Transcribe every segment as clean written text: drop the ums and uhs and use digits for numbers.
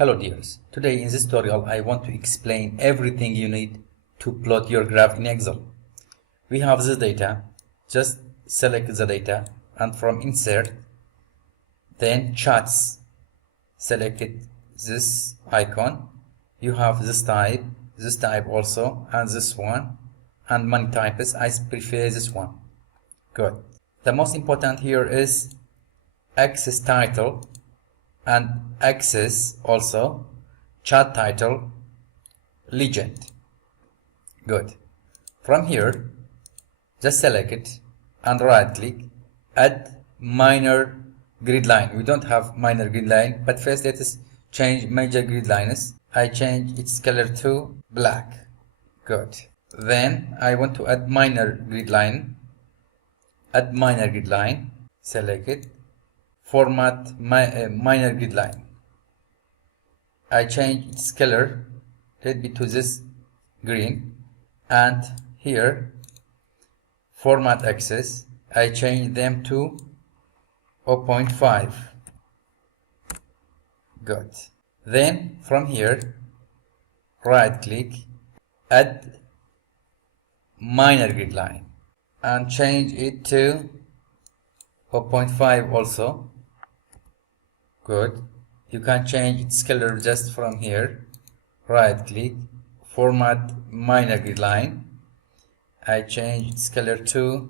Hello dears, today in this tutorial I want to explain everything you need to plot your graph in Excel. We have this data, just select the data and from insert, then charts, select this icon. You have this type also, and this one, and many types. I prefer this one. Good. The most important here is axis title and axis also, chart title, legend. Good. From here, just select it and right click, add minor grid line. We don't have minor grid line, but first let us change major grid lines. I change its color to black. Good. Then I want to add minor grid line. Add minor grid line. Select it. Format minor grid line. I change its color. Let it to this green. And here, format axis. I change them to 0.5. Good. Then from here, right click, add minor grid line and change it to 0.5 also. Good. You can change its color just from here. Right click, format minor grid line. I change its color to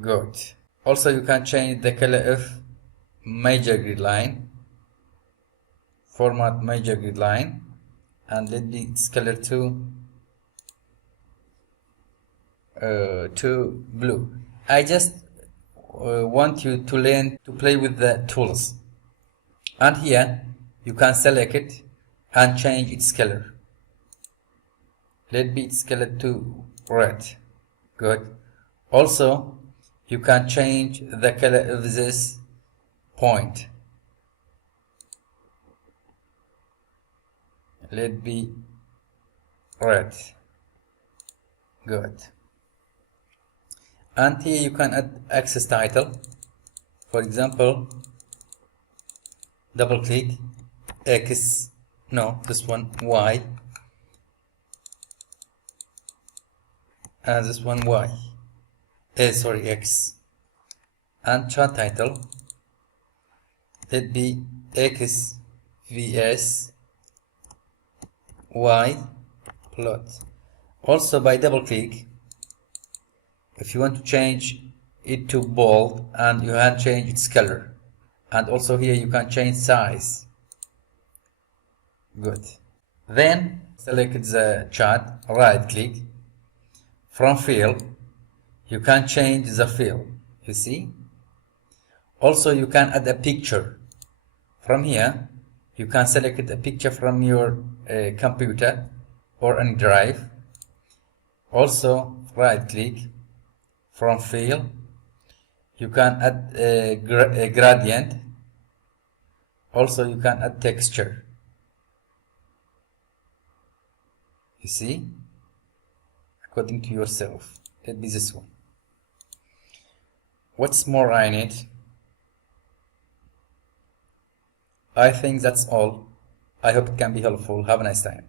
good. Also you can change the color of major grid line. Format major grid line and let its color to blue. I just want you to learn to play with the tools, and here you can select it and change its color. Let its color to red. Good. Also you can change the color of this point. Let be red. Good. And here you can add axis title. For example, double click X, no, this one Y, and this one Y, sorry, X. And chart title, let be X vs Y plot. Also by double click, if you want to change it to bold, and you can change its color, and also here you can change size. Good. Then select the chart, right click, from fill you can change the fill, you see. Also you can add a picture. From here you can select a picture from your computer or any drive. Also right click, from fill you can add a gradient. Also you can add texture, you see, according to yourself. Let me this one. What's more I need? I think that's all. I hope it can be helpful. Have a nice time.